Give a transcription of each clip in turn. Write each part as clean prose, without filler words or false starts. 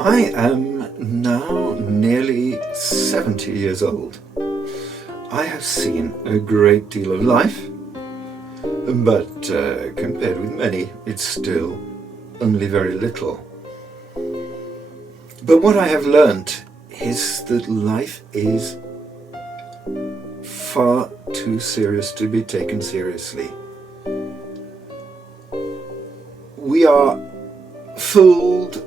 I am now nearly 70 years old. I have seen a great deal of life, but compared with many, it's still only very little. But what I have learnt is that life is far too serious to be taken seriously. We are fooled,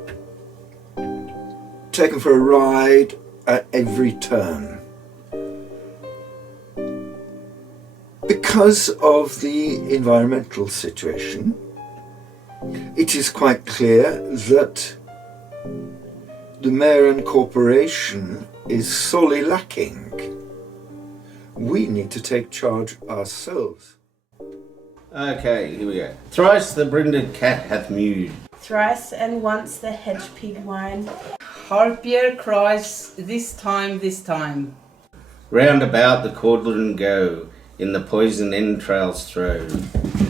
taken for a ride at every turn. Because of the environmental situation, it is quite clear that the M.A.D.E corporation is sorely lacking. We need to take charge ourselves. Okay, here we go. Thrice the brinded cat hath mewed. Thrice and once the hedge pig whined. Harpier cries, this time, this time. Round about the cauldron go, in the poison entrails throw.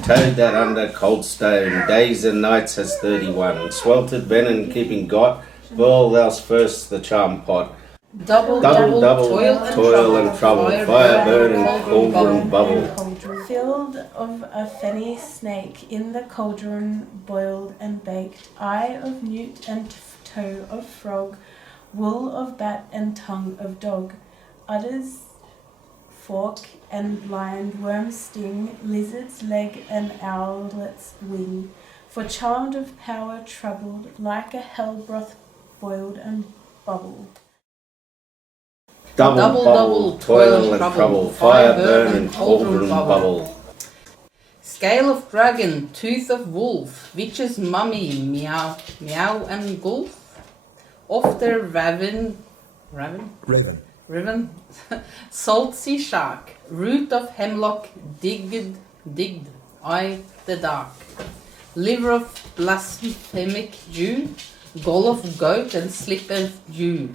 Toad that under cold stone, days and nights has 31. Sweltered venom keeping got, boil thou first the charm pot. Double, toil and trouble, fire burn and cauldron bubble. Filled of a fenny snake, in the cauldron boiled and baked, eye of newt and toe of frog, wool of bat and tongue of dog, udders, fork and blind, worm's sting, lizard's leg and owlet's wing, for child of power troubled, like a hell broth boiled and bubbled. Double, toil and trouble, fire burn and cauldron bubble. Scale of dragon, tooth of wolf, witch's mummy, meow, meow and gulf. Off the raven, salt sea shark, root of hemlock, digged, eye the dark. Liver of blasphemic Jew, gall of goat and slip of dew.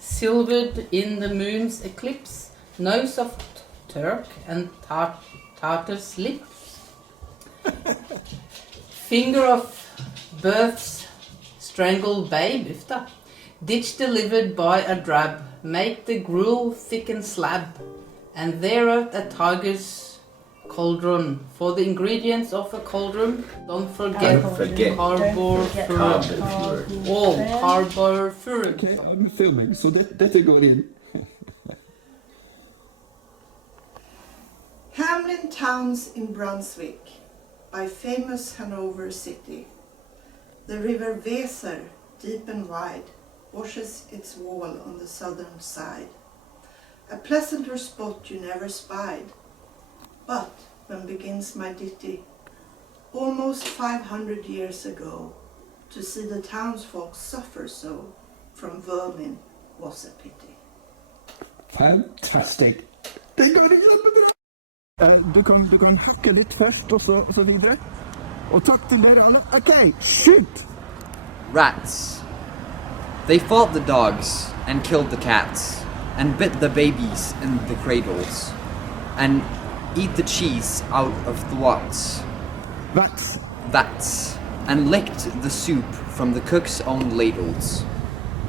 Silvered in the moon's eclipse, nose of Turk and Tartar's lips. Finger of birth's strangled babe, ifta. Ditch delivered by a drab, make the gruel thicken slab, and thereof a tiger's cauldron. For the ingredients of a cauldron, don't forget carbofurate. All carbofurate. Okay, I'm filming, so dette går in. Hamlin Towns in Brunswick, by famous Hanover city. The river Weser, deep and wide, washes its wall on the southern side. A pleasanter spot you never spied. But when begins my ditty, almost 500 years ago, to see the townsfolk suffer so from vermin was a pity. Fantastic! Det går in. Du kan hacka litt først, og så videre. Og takk til dere alle. Okay, shoot! Rats. They fought the dogs and killed the cats and bit the babies in the cradles and eat the cheese out of the wots. Vats. And licked the soup from the cook's own ladles.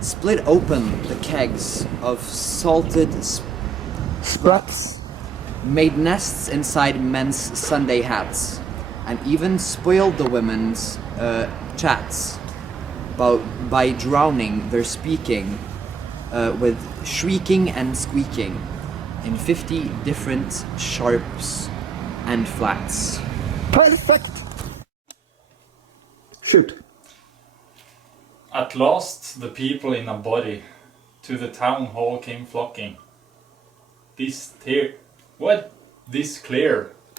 Split open the kegs of salted Sprats. made nests inside men's Sunday hats, and even spoiled the women's chats by drowning their speaking with shrieking and squeaking in 50 different sharps and flats. Perfect! Shoot. At last the people in a body to the town hall came flocking. This clear.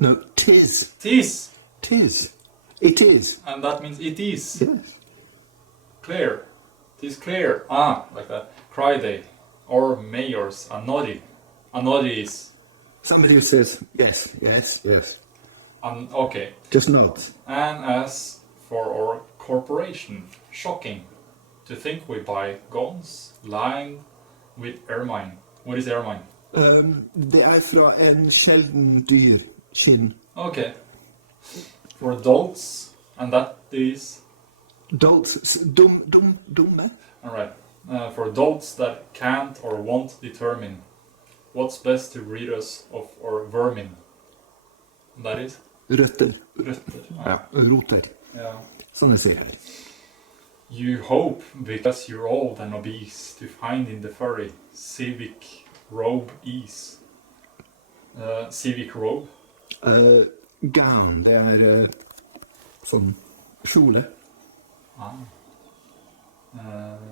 No, tis. Tis. Tis. It is. And that means it is. Yes. Clear. Tis clear. Ah, like that. Cry they. Or mayors. A noddy. A noddy is. Somebody says yes. Okay. Just note. And as for our corporation, shocking to think we buy guns lined with ermine. What is ermine? Det fra en sjelden dyr skinn. Okay. For adults, and that is Dolts, dumme. Alright. For dolts that can't or won't determine what's best to rid us of our vermin. That is? Rötter. Rötter. Ja, roter. Yeah. Som ni ser här. You hope, because you're old and obese, to find in the furry civic robe ease. Civic robe? Gown, det är som kjole.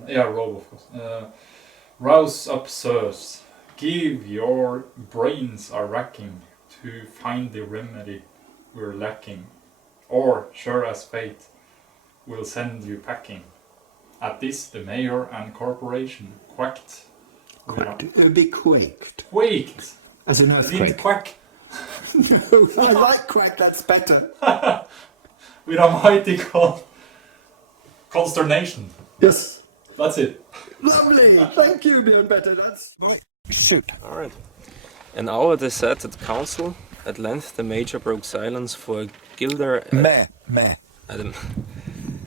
Yeah, robe of course. Rouse up, sirs. Give your brains a racking to find the remedy we're lacking, or sure as fate will send you packing. At this, the mayor and corporation quacked. Be quaked. Quaked! As an Didn't earthquake. quack No, I like quack, that's better. with a mighty consternation. Yes. That's it. Lovely. Thank you, Björn Better. That's shoot. All right. An hour they sat at council. At length the major broke silence for a guilder.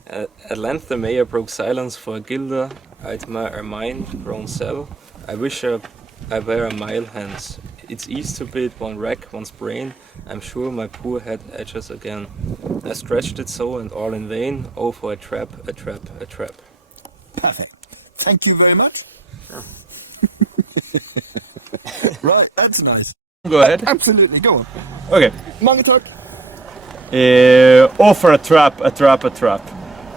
At length the mayor broke silence for a guilder. I'd my ermine grown cell. I wish I were a mile hence. It's easy to bid one rack one's brain. I'm sure my poor head edges again. I stretched it so and all in vain. Oh, for a trap, a trap, a trap. Perfect. Thank you very much. Sure. Right, that's nice. Go ahead. Absolutely, go on. Okay. Mange tack. Offer a trap, a trap, a trap.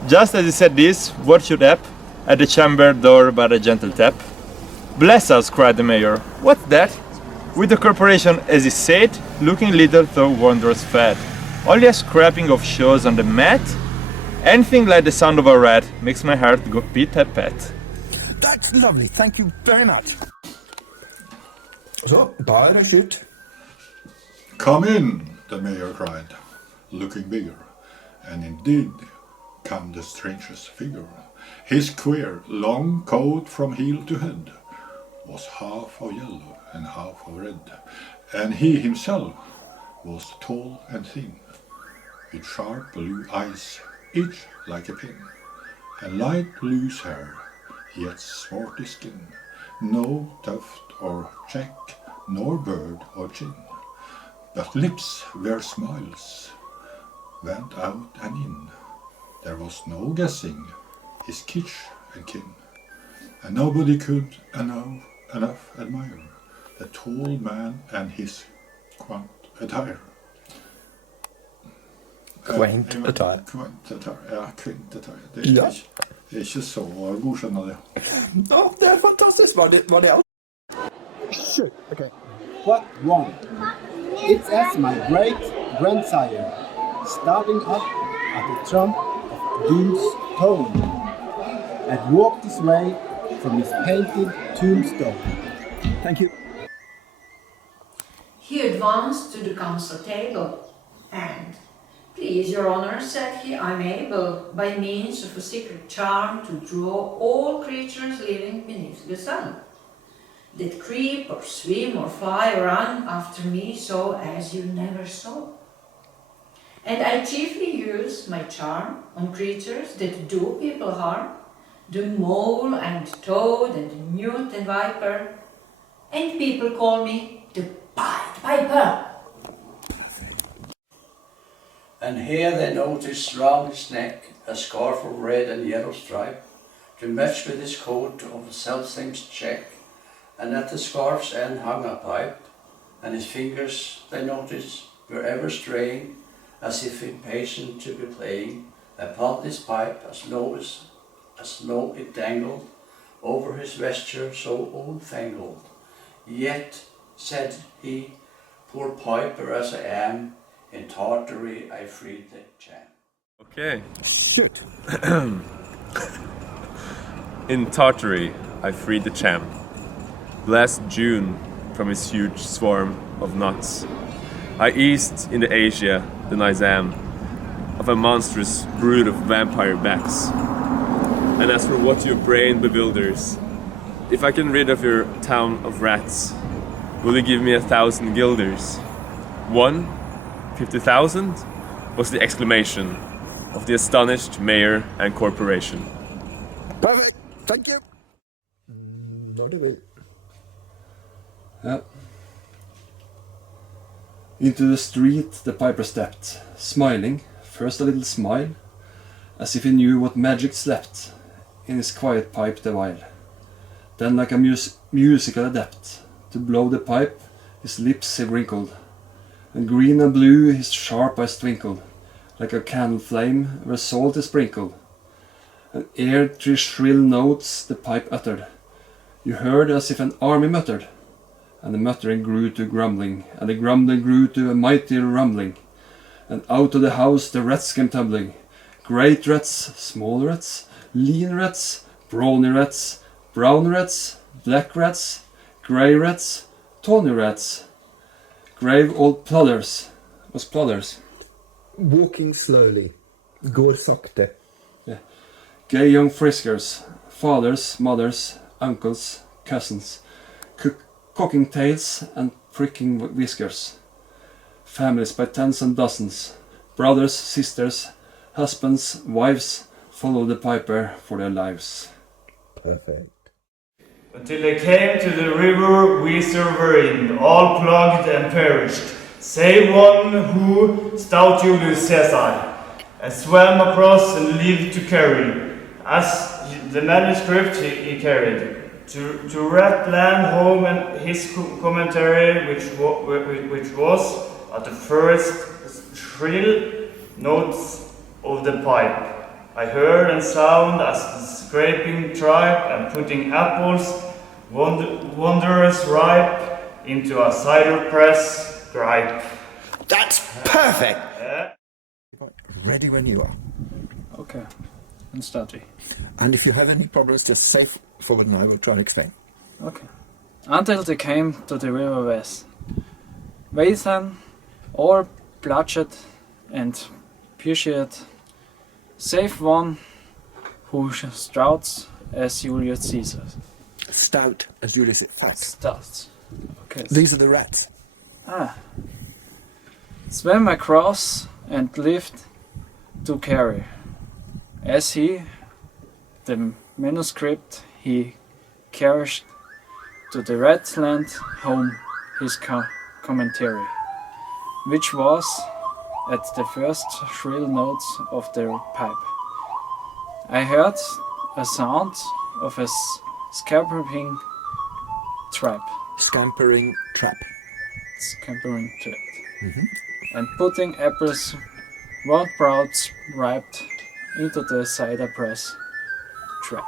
Just as he said this, what should happen? At the chamber door by a gentle tap. Bless us, cried the mayor. What's that? With the corporation, as he said, looking little though wondrous fat. Only a scraping of shoes on the mat. Anything like the sound of a rat makes my heart go pit-a-pat. That's lovely, thank you very much. Så, da är det shoot. Come in, the mayor cried, looking bigger, and indeed come the strangest figure. His queer, long coat from heel to head was half of yellow and half of red, and he himself was tall and thin, with sharp blue eyes, each like a pin, and light loose hair, yet sporty skin, no tuft or check, nor bird or chin, but lips where smiles went out and in. There was no guessing his kitsch and kin, and nobody could enough admire the tall man and his quaint attire. Quaint attire. Quaint attire, ja, quaint attire. Det är inte så godkänna det. Ja, det är fantastiskt. Var det allt? Shoot, okay. What wrong? It's as my great-grandsire, starting up at the trump of Doom's throne, and walked his way from his painted tombstone. Thank you. He advanced to the council table, and, "Please, your honour," said he, "I'm able, by means of a secret charm, to draw all creatures living beneath the sun, that creep or swim or fly or run after me so as you never saw. And I chiefly use my charm on creatures that do people harm, the mole and toad and newt and viper, and people call me the Pied Piper." And here they noticed round his neck a scarf of red and yellow stripe, to match with his coat of the selfsame check, and at the scarf's end hung a pipe, and his fingers, they noticed, were ever straying, as if impatient to be playing upon this pipe, as low it dangled over his vesture so old-fangled. Yet, said he, "Poor piper as I am, in Tartary I freed the champ." Okay. Shit. In Tartary I freed the champ. Last June, from his huge swarm of nuts, I eased into Asia the Nizam of a monstrous brood of vampire bats. And as for what your brain bewilders, if I can rid of your town of rats, will you give me 1,000 guilders? 1? 50,000? Was the exclamation of the astonished mayor and corporation. Perfect. Thank you. Var det väl? Yeah. Into the street the piper stepped, smiling, first a little smile, as if he knew what magic slept in his quiet pipe the while. Then like a musical adept, to blow the pipe, his lips he wrinkled, and green and blue his sharp eyes twinkled, like a candle flame where salt is sprinkled. And ere 3 shrill notes the pipe uttered, you heard as if an army muttered, and the muttering grew to grumbling, and the grumbling grew to a mighty rumbling, and out of the house the rats came tumbling, great rats, small rats, lean rats, brawny rats, brown rats, black rats, grey rats, tawny rats, grave old plodders. What's plodders? Walking slowly. Går sakte. Yeah. Gay young friskers, fathers, mothers, uncles, cousins, cocking tails and pricking whiskers. Families by tens and dozens, brothers, sisters, husbands, wives, follow the piper for their lives. Perfect. Until they came to the river Weser wherein, all plugged and perished, save one who, stout Julius Caesar, swam across and lived to carry, as the manuscript he carried, to rat land home and his commentary, which was at the first shrill notes of the pipe. I heard and sound as the scraping tripe and putting apples wondrous ripe into a cider press gripe. That's perfect! Yeah. Ready when you are. Okay, and study. And if you have any problems, just say forward and I will try and explain. Okay. Until they came to the river Wes. Wathan, all bloodshed and pursued, save one who stouts as Julius Caesar. Stout as Julius Caesar. Stout. Okay. These are the rats. Swam across and lived to carry. As he, the manuscript he carried to the red land home his commentary, which was at the first shrill notes of the pipe. I heard a sound of a scampering trap. Scampering trap. Scampering trap. Mm-hmm. And putting apples, one proud ripe, into the cider press trap.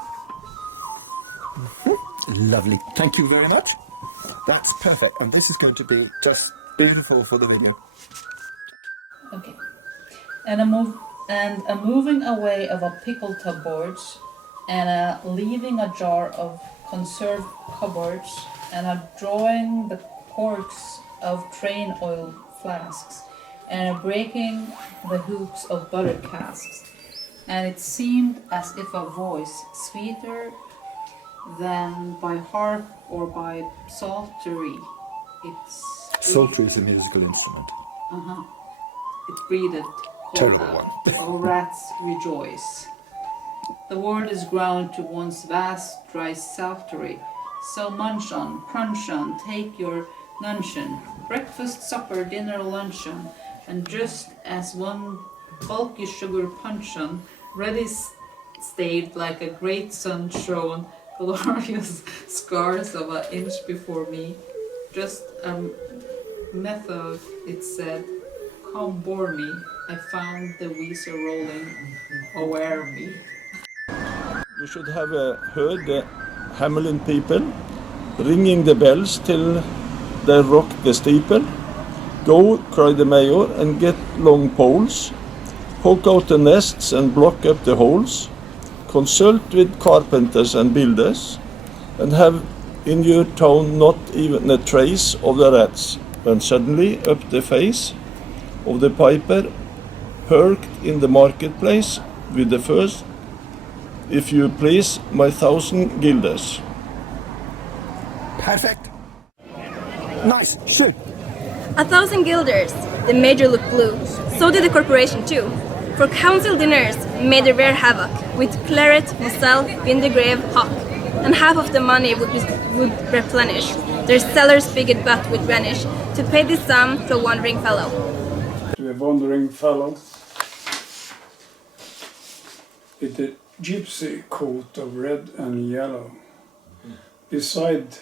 Mm-hmm. Lovely. Thank you very much. That's perfect. And this is going to be just beautiful for the video. Okay. And a moving away of a pickle tub boards, and a leaving a jar of conserved cupboards, and a drawing the corks of train oil flasks, and a breaking the hoops of butter casks. And it seemed as if a voice, sweeter than by harp or by psaltery, Psaltery is a musical instrument. It breathed, Terrible one. O rats, rejoice. The world is ground to one's vast dry psaltery. So munch on, crunch on, take your luncheon, breakfast, supper, dinner, luncheon, and just as one bulky sugar puncheon, ready staved like a great sun shone, glorious scars of an inch before me, just a method, it said, come bore me, I found the Weser rolling, aware me. You should have heard the Hamelin people ringing the bells till they rock the steeple. Go, cried the mayor, and get long poles, poke out the nests and block up the holes, consult with carpenters and builders, and have in your town not even a trace of the rats, when suddenly up the face of the piper perked in the marketplace with the first, if you please, my 1,000 guilders. Perfect. Nice. Shoot. 1,000 guilders. The major looked blue. So did the corporation too. For council dinners made their rare havoc, with claret, moselle, vinaigrette, hock, and half of the money would replenish their cellar's bigot butt with Greenwich to pay this sum to a wandering fellow. To a wandering fellow with a gypsy coat of red and yellow. Beside,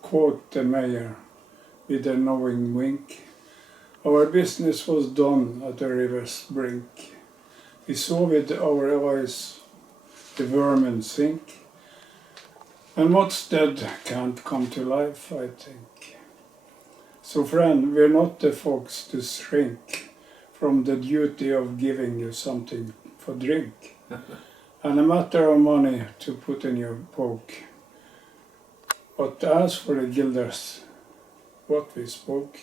quoth the mayor with a knowing wink, our business was done at the river's brink. We saw with our eyes the vermin sink, and what's dead can't come to life, I think. So friend, we're not the folks to shrink from the duty of giving you something for drink, and a matter of money to put in your poke. But as for the guilders, what we spoke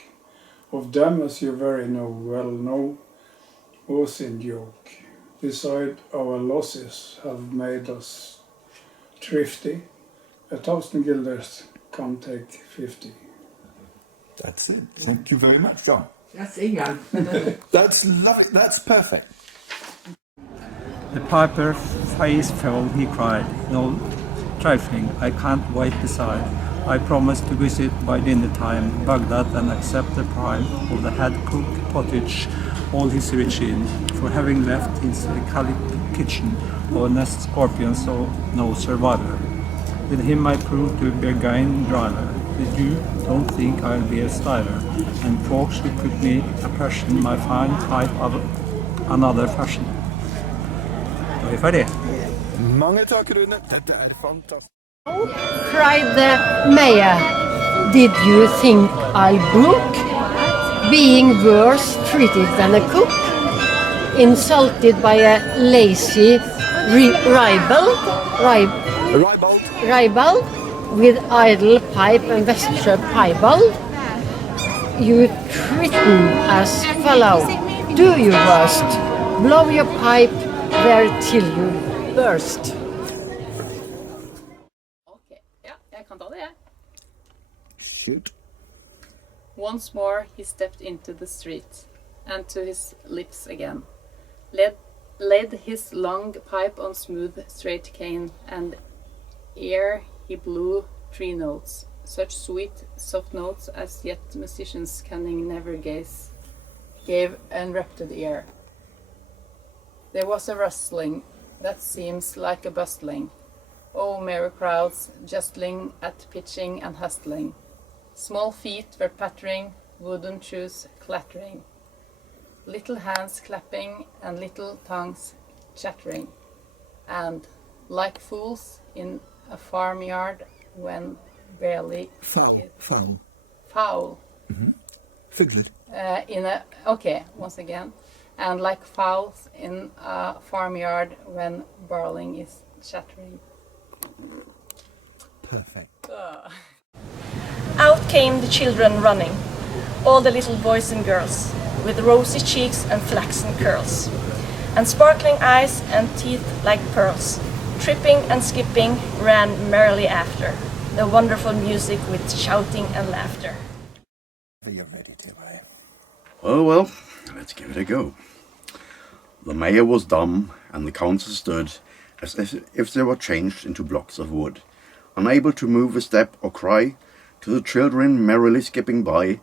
of them, as you very well know, was in joke. Beside, our losses have made us thrifty. 1,000 guilders can take 50. That's it. Thank you very much, John. That's England. That's lovely. That's perfect. The piper face fell, he cried. No trifling, I can't wait beside. I promised to visit by dinner time Baghdad and accept the prime of the head cook pottage, all his rich in, for having left his calic kitchen or nest scorpion so no survivor. With him I proved to be a game driver. With you, don't think I'll be a styler, and folks who put me a passion, my fine type of another fashion. Da er vi ferdig. Mange takk, Rune. Dette fantastisk. Cried the mayor, did you think I'll brook? Being worse treated than a cook? Insulted by a lazy ribald with idle pipe and vesture piebald? You threaten us, fellow, do your worst. Blow your pipe there till you burst. Jeg kan ta det, jeg. Shoot. Once more he stepped into the street, and to his lips again. Laid his long pipe on smooth, straight cane, and ere he blew 3 notes, such sweet, soft notes as yet musicians' cunning never gave unrepted ear. There was a rustling that seems like a bustling. Oh, merry crowds, justling at pitching and hustling. Small feet were pattering, wooden shoes clattering. Little hands clapping and little tongues chattering. And, like fools in a farmyard when barely... Foul. Mm-hmm. Figlet. Once again. And like fowls in a farmyard when barling is chattering. Perfect. Out came the children running, all the little boys and girls, with rosy cheeks and flaxen curls, and sparkling eyes and teeth like pearls. Tripping and skipping ran merrily after the wonderful music with shouting and laughter. Well, let's give it a go. The mayor was dumb, and the council stood as if they were changed into blocks of wood, unable to move a step or cry, till the children merrily skipping by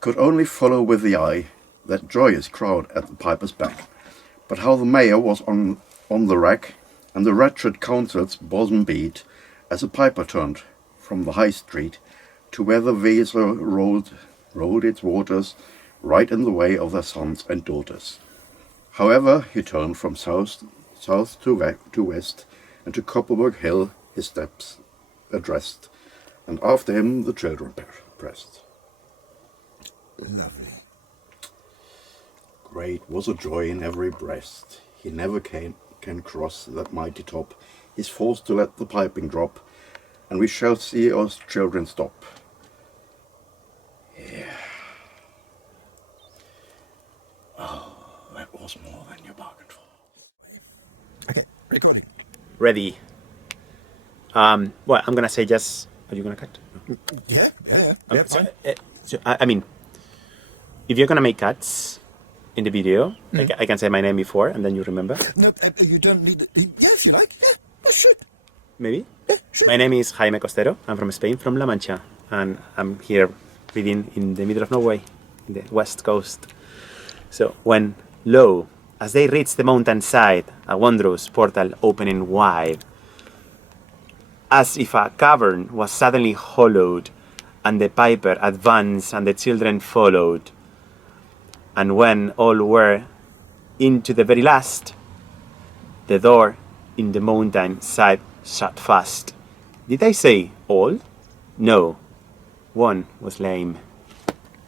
could only follow with the eye that joyous crowd at the piper's back. But how the mayor was on the rack, and the wretched council's bosom beat, as the piper turned from the high street to where the Weser rolled its waters, right in the way of their sons and daughters. However, he turned from south to west, and to Copperberg Hill his steps addressed, and after him the children pressed. Lovely. Great was a joy in every breast. He never can cross that mighty top. He's forced to let the piping drop, and we shall see us children stop. Yeah. Oh, that was more than you bargained for. Okay, recording. Ready. I'm gonna say yes. Are you gonna cut? Yeah. I mean, if you're gonna make cuts, in the video. I can say my name before, and then you remember. No, you don't need it. Yeah, if you like. Yeah. Oh, shit. Maybe? My name is Jaime Costero. I'm from Spain, from La Mancha, and I'm here reading in the middle of Norway, in the west coast. So, when, lo, as they reached the mountainside, a wondrous portal opening wide, as if a cavern was suddenly hollowed, and the piper advanced and the children followed. And when all were into the very last, the door in the mountain side shut fast. Did I say all? No. One was lame.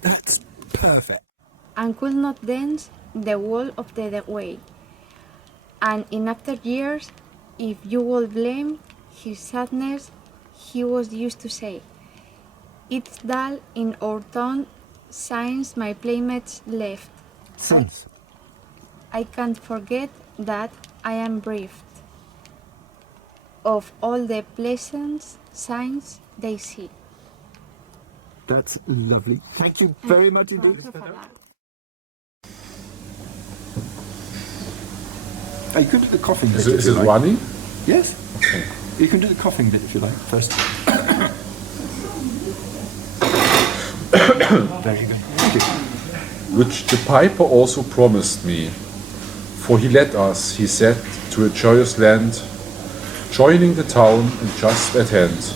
That's perfect. And could not dance the wall of the way. And in after years, if you will blame his sadness, he was used to say, it's dull in our town since my playmates left. Since? I can't forget that I am briefed of all the pleasant signs they see. That's lovely. Thank you very much indeed. You can do the coughing bit. Is it running? Yes. Okay. You can do the coughing bit if you like first. There you go. Thank you. Which the piper also promised me. For he led us, he said, to a joyous land, joining the town and just at hand,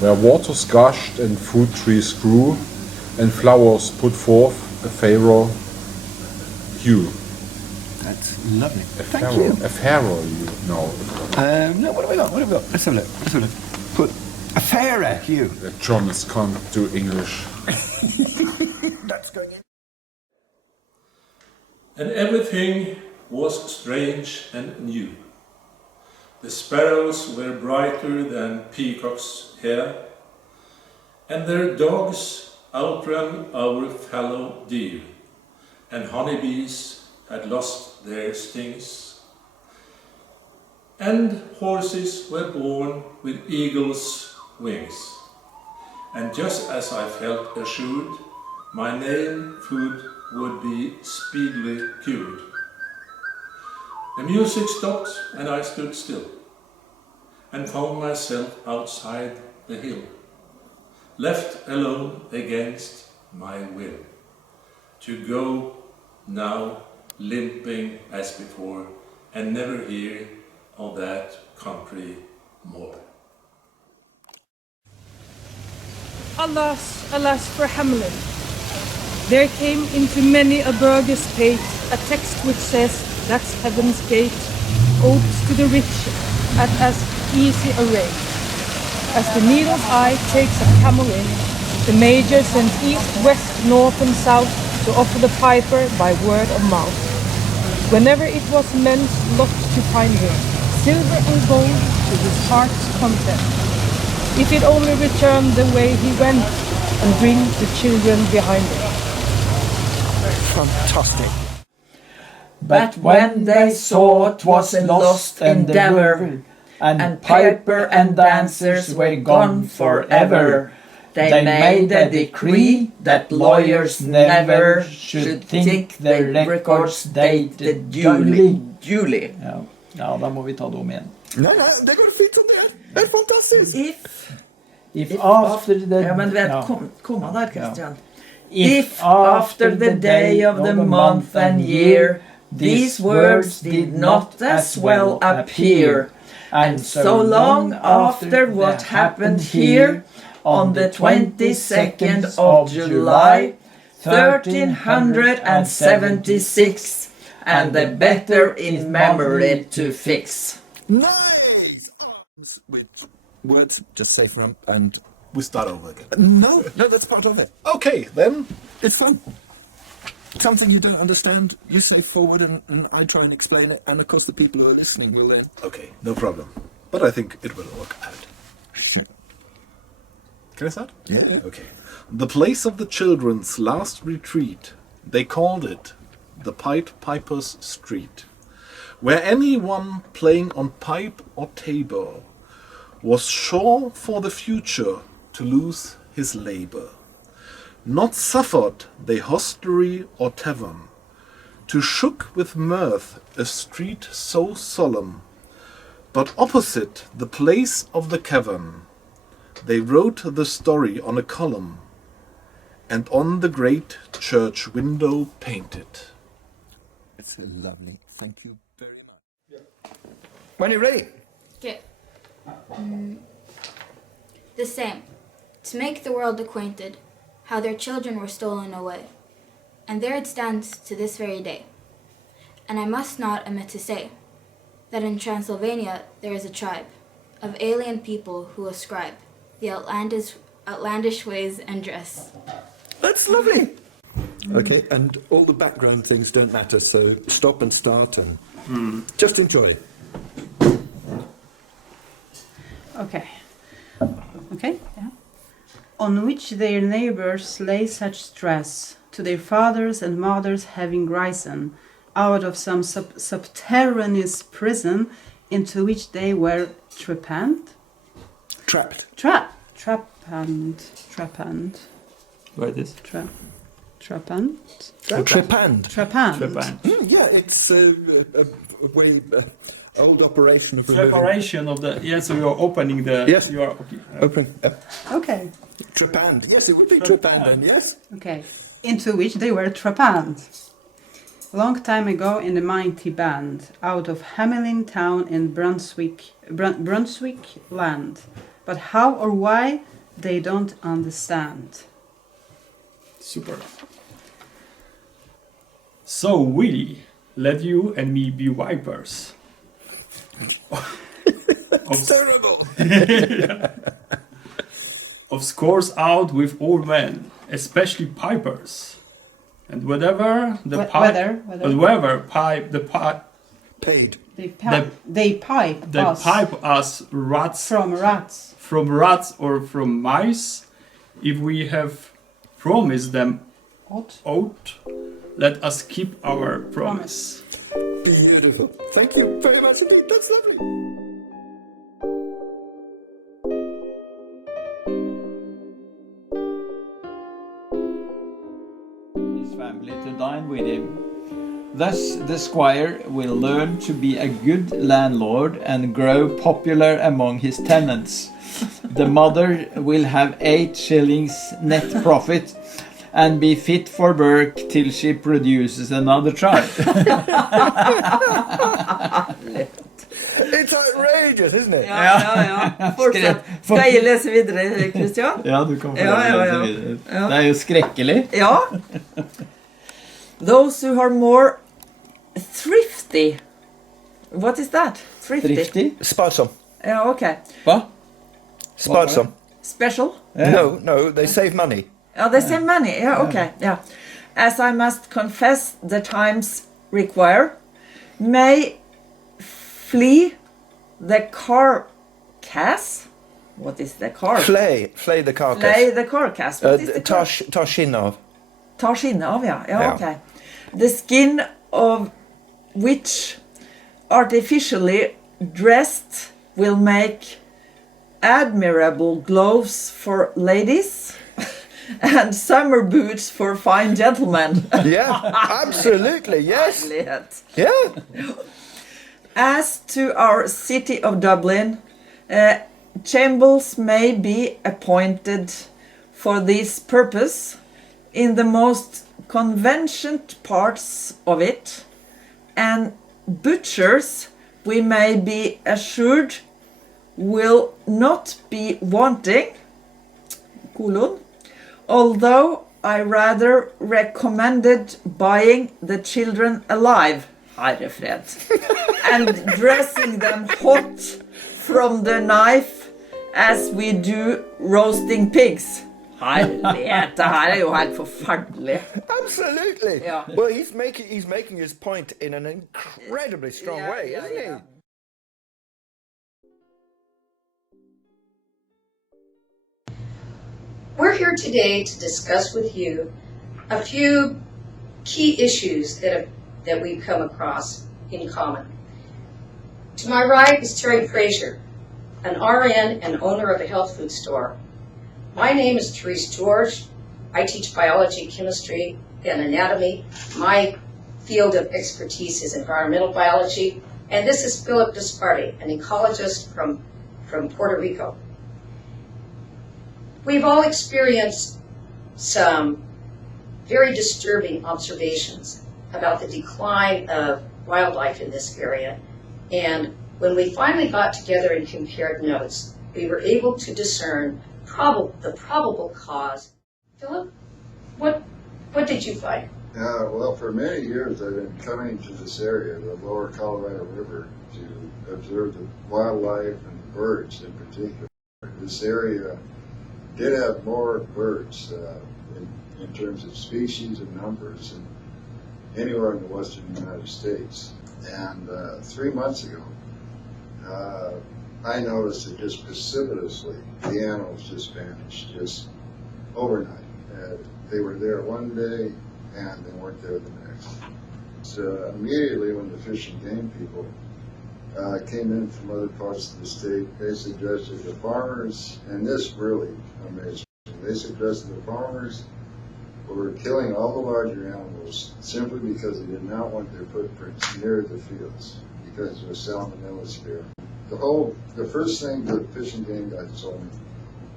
where waters gushed and fruit trees grew, and flowers put forth a fairer hue. That's lovely. Thank you. A fairer hue. No. No, what have we got? Let's have a look. Put a fairer hue. John can't do English. That's going in. And everything was strange and new. The sparrows were brighter than peacock's hair, and their dogs outran our fallow deer, and honeybees had lost their stings. And horses were born with eagles' wings. And just as I felt assured, my name food would be speedily cured. The music stopped and I stood still, and found myself outside the hill, left alone against my will, to go now limping as before, and never hear of that country more. Alas, alas for Hamlet. There came into many a burgher's pate a text which says, that's heaven's gate, opes to the rich at as easy a rate. As the needle's eye takes a camel in, the major sends east, west, north and south to offer the piper by word of mouth. Whenever it was men's lot to find him, silver and gold to his heart's content, if it only returned the way he went and bring the children behind him. Fantastic. But when they saw 'twas a lost endeavor, and piper and dancers were gone forever, they made a decree that lawyers never should think their records dated duly. Ja, da må vi ta det om igjen. Nej, det går fint som det är. Det är fantastiskt. If after the... Ja, men vet, komma där, Christian. If after the day of the month and year these words did not as well appear, and so long after what happened here on the 22nd of July 1376, and the better in memory to fix. Nice! With words just safe and we start over again. No, that's part of it. Okay, then. It's fun. Something you don't understand, you say forward and I try and explain it, and of course the people who are listening will then. Okay, no problem. But I think it will work out. Can I start? Yeah. Okay. The place of the children's last retreat, they called it the Pied Piper's Street, where anyone playing on pipe or tabor was sure for the future to lose his labor. Not suffered they hostelry or tavern, to shook with mirth a street so solemn. But opposite the place of the cavern, they wrote the story on a column, and on the great church window painted. It's lovely. Thank you very much. When you're ready. Okay. The same. To make the world acquainted, how their children were stolen away. And there it stands to this very day. And I must not omit to say that in Transylvania there is a tribe of alien people who ascribe the outlandish ways and dress. That's lovely. Okay, and all the background things don't matter, so stop and start and just enjoy. Okay. Okay, yeah. On which their neighbors lay such stress, to their fathers and mothers having risen out of some subterraneous prison into which they were trepanned? Trapped. Trepanned. What is? Trepanned. Yeah, it's a way old operation of Preparation of the, yes, so you're opening the, yes, you are opening. Okay. Trepanned, yes, it would be trepanned then, yes. Okay, into which they were trepanned. Long time ago in the mighty band, out of Hamelin town in Brunswick land. But how or why, they don't understand. Super. So, Willie, let you and me be vipers. Terrible. Of scores out with old men, especially pipers. And whatever the pipe, paid. They pipe us rats from rats or from mice. If we have promised them oath, let us keep our promise. Beautiful. Thank you very much indeed. That's lovely. His family to dine with him. Thus the squire will learn to be a good landlord and grow popular among his tenants. The mother will have 8 shillings net profit and be fit for work till she produces another child. It's outrageous, isn't it? Ja. Fortsatt. Skal jeg lese videre, Christian? Ja, du kan få lese videre. Det er jo skrekkelig. Ja. Those who are more thrifty. What is that? Thrifty? Sparsom. Yeah, okay. Hva? Sparsom. Special? Yeah. No, they save money. Yeah, they save money. Yeah, okay. Yeah. As I must confess the times require, may flee the carcass. What is the carcass? Flay the carcass. Flay the carcass. What is the carcass? Ta skinn av. Ta skinn av, ja. Ja, okay. The skin of which artificially dressed will make admirable gloves for ladies and summer boots for fine gentlemen. Yeah, absolutely, yes. Yeah. As to our city of Dublin, chamberlains may be appointed for this purpose in the most convenient parts of it, and butchers, we may be assured, will not be wanting, although I rather recommended buying the children alive, herrefred, and dressing them hot from the knife as we do roasting pigs. Herlighet, det her jo helt forferdelig. Absolutely. Yeah. Well, he's making his point in an incredibly strong way, isn't he? We're here today to discuss with you a few key issues that we've come across in common. To my right is Terry Fraser, an RN and owner of a health food store. My name is Therese George. I teach biology, chemistry, and anatomy. My field of expertise is environmental biology, and this is Philip Disparty, an ecologist from Puerto Rico. We've all experienced some very disturbing observations about the decline of wildlife in this area, and when we finally got together and compared notes, we were able to discern the probable cause. Philip, what did you find? Well, for many years I've been coming to this area, the lower Colorado River, to observe the wildlife and birds in particular. This area did have more birds in terms of species and numbers than anywhere in the western United States. And 3 months ago, I noticed that just precipitously, the animals just vanished, just overnight. They were there one day, and they weren't there the next. So immediately when the Fish and Game people came in from other parts of the state, they suggested the farmers, and this really amazed me, they suggested the farmers were killing all the larger animals simply because they did not want their footprints near the fields because of a salmonella scare. The first thing the Fish and Game guy told me,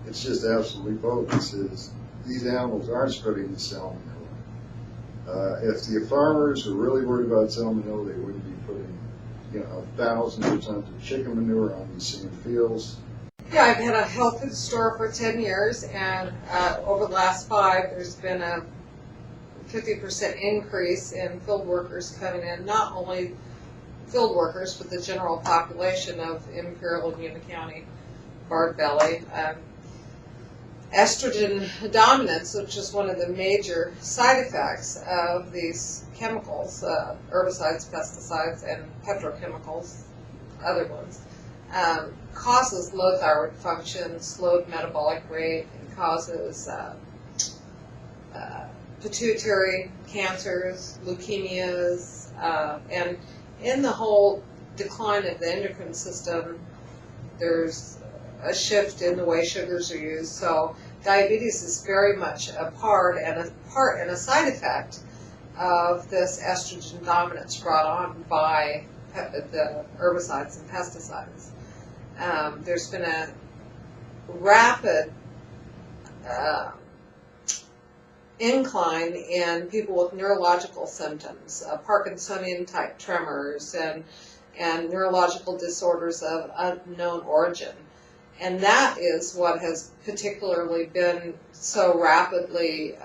it's just absolutely bogus, is these animals aren't spreading the salmonella. If the farmers were really worried about salmonella, they wouldn't be putting, thousands of tons of chicken manure on these same fields. Yeah, I've had a health food store for 10 years, and over the last 5, there's been a 50% increase in field workers coming in, not only field workers, but the general population of Imperial and Yuma County, Bard Valley. Estrogen dominance, which is one of the major side effects of these chemicals, herbicides, pesticides, and petrochemicals, other ones, causes low thyroid function, slowed metabolic rate, and causes pituitary cancers, leukemias, and in the whole decline of the endocrine system, there's a shift in the way sugars are used. So diabetes is very much a part and a side effect of this estrogen dominance brought on by the herbicides and pesticides. There's been a rapid incline in people with neurological symptoms, Parkinsonian type tremors, and neurological disorders of unknown origin. And that is what has particularly been so rapidly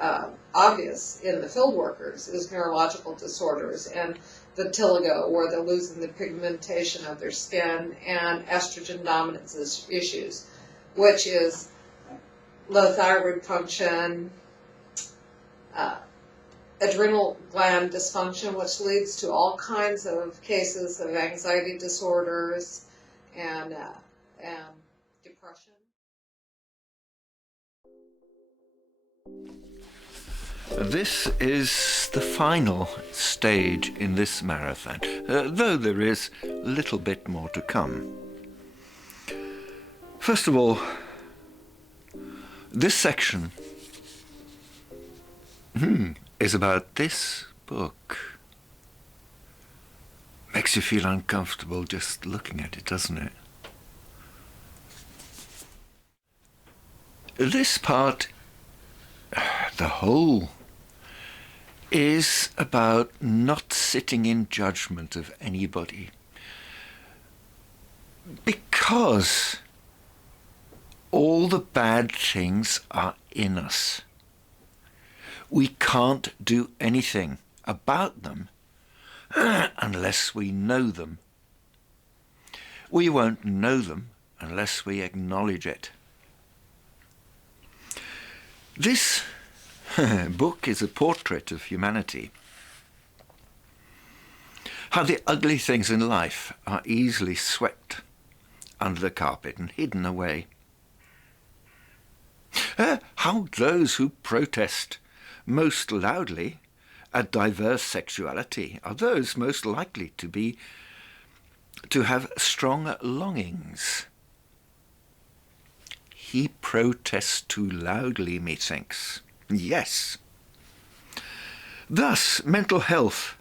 obvious in the field workers, is neurological disorders and vitiligo, where they're losing the pigmentation of their skin, and estrogen dominance issues, which is low thyroid function, adrenal gland dysfunction, which leads to all kinds of cases of anxiety disorders and depression. This is the final stage in this marathon, though there is a little bit more to come. First of all, this section is about this book. Makes you feel uncomfortable just looking at it, doesn't it? This part, the whole, is about not sitting in judgment of anybody, because all the bad things are in us. We can't do anything about them unless we know them. We won't know them unless we acknowledge it. This book is a portrait of humanity. How the ugly things in life are easily swept under the carpet and hidden away. How those who protest most loudly at diverse sexuality are those most likely to have strong longings. He protests too loudly, methinks. Yes. Thus, mental health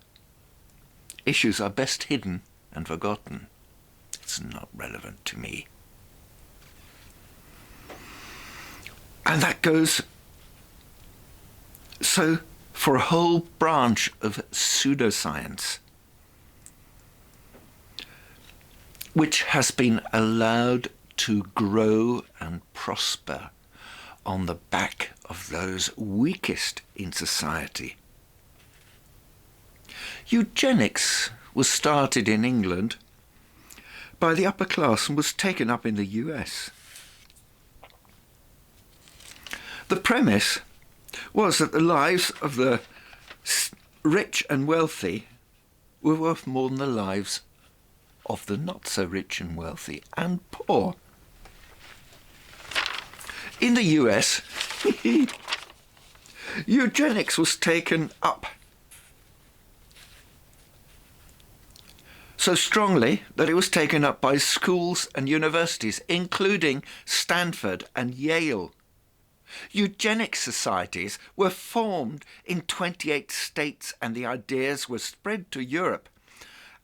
issues are best hidden and forgotten. It's not relevant to me. And that goes so for a whole branch of pseudoscience, which has been allowed to grow and prosper on the back of those weakest in society. Eugenics was started in England by the upper class and was taken up in the US. The premise was that the lives of the rich and wealthy were worth more than the lives of the not so rich and wealthy and poor. In the US, eugenics was taken up so strongly that it was taken up by schools and universities, including Stanford and Yale. Eugenics societies were formed in 28 states, and the ideas were spread to Europe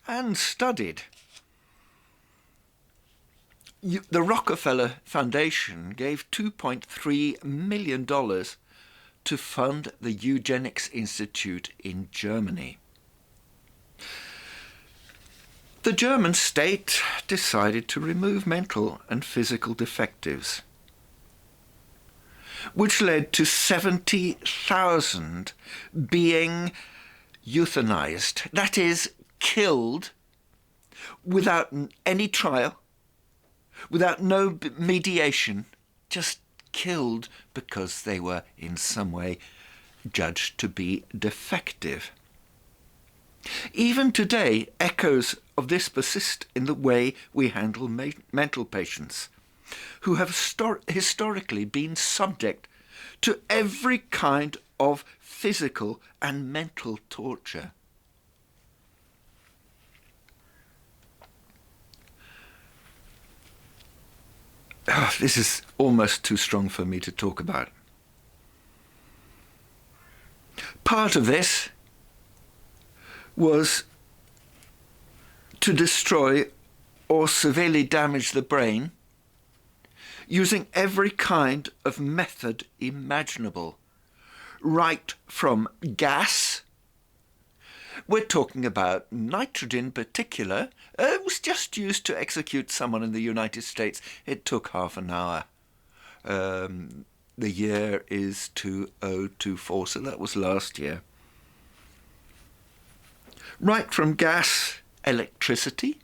and studied. The Rockefeller Foundation gave $2.3 million to fund the Eugenics Institute in Germany. The German state decided to remove mental and physical defectives, which led to 70,000 being euthanized, that is, killed without any trial, without no mediation, just killed because they were in some way judged to be defective. Even today, echoes of this persist in the way we handle mental patients, who have historically been subject to every kind of physical and mental torture. This is almost too strong for me to talk about. Part of this was to destroy or severely damage the brain using every kind of method imaginable, right from gas. We're talking about nitrogen in particular. It was just used to execute someone in the United States. It took half an hour. The year is 2024, so that was last year. Right from gas, electricity,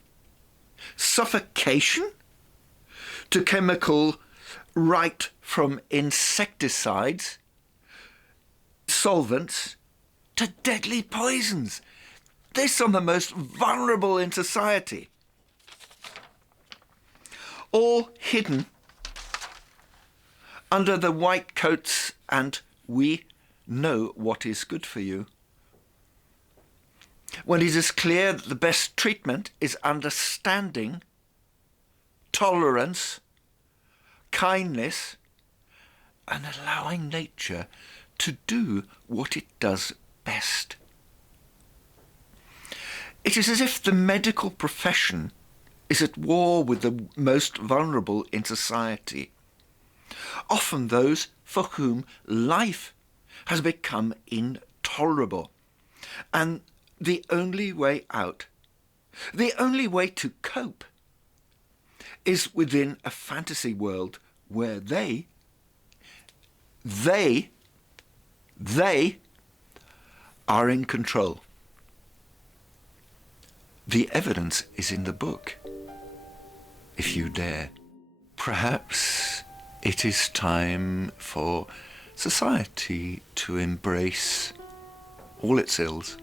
suffocation, to chemical, right from insecticides, solvents, to deadly poisons. They're some of the most vulnerable in society. All hidden under the white coats and we know what is good for you. When it is clear that the best treatment is understanding, tolerance, kindness, and allowing nature to do what it does best. It is as if the medical profession is at war with the most vulnerable in society, often those for whom life has become intolerable, and the only way out, the only way to cope, is within a fantasy world where they are in control. The evidence is in the book, if you dare. Perhaps it is time for society to embrace all its ills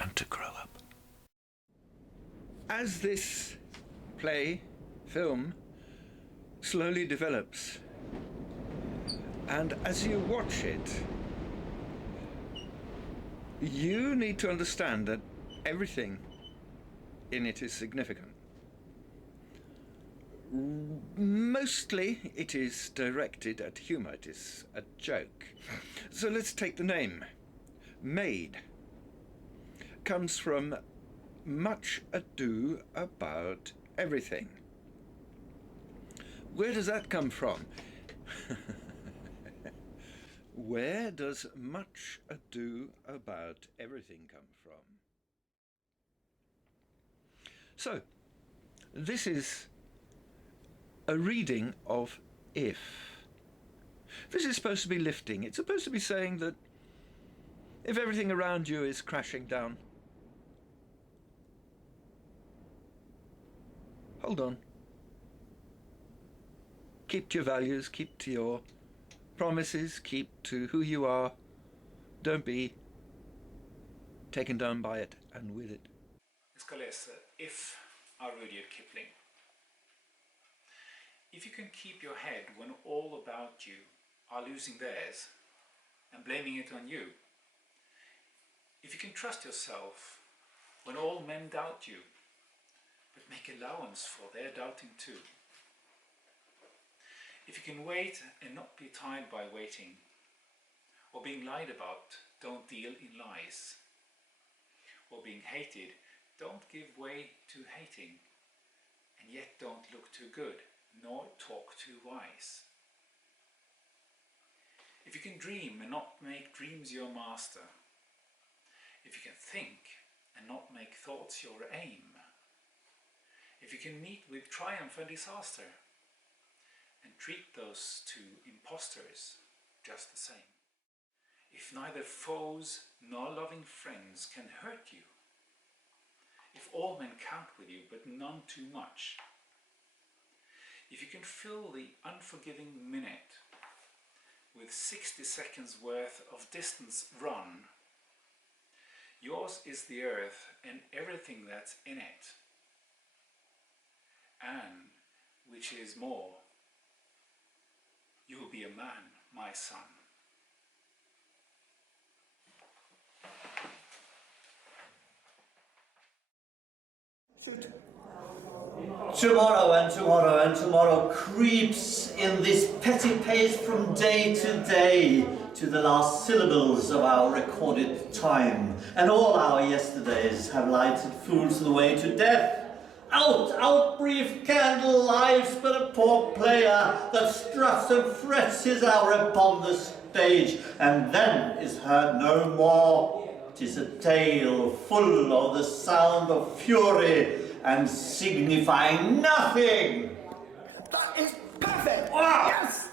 and to grow up. As this play, film, slowly develops, and as you watch it, you need to understand that everything in it is significant. Mostly it is directed at humour, it is a joke. So let's take the name, M.A.D.E. comes from much ado about everything. Where does that come from? Where does much ado about everything come from? So, this is a reading of if. This is supposed to be lifting. It's supposed to be saying that if everything around you is crashing down, hold on. Keep to your values, keep to your promises, keep to who you are. Don't be taken down by it and with it. Jag ska läsa If av Rudyard Kipling. If you can keep your head when all about you are losing theirs and blaming it on you, if you can trust yourself when all men doubt you, but make allowance for their doubting too, if you can wait and not be tired by waiting, or being lied about, don't deal in lies, or being hated, don't give way to hating, and yet don't look too good, nor talk too wise. If you can dream and not make dreams your master, if you can think and not make thoughts your aim, if you can meet with triumph and disaster, and treat those two impostors just the same, if neither foes nor loving friends can hurt you, if all men count with you but none too much, if you can fill the unforgiving minute with 60 seconds worth of distance run, yours is the earth and everything that's in it, and, which is more, you will be a man, my son. Tomorrow and tomorrow and tomorrow creeps in this petty pace from day to day to the last syllables of our recorded time, and all our yesterdays have lighted fools the way to death. Out, out, brief candle, life's but a poor player that struts and frets his hour upon the stage, and then is heard no more. 'Tis a tale full of the sound of fury and signifying nothing. That is perfect! Wow. Yes!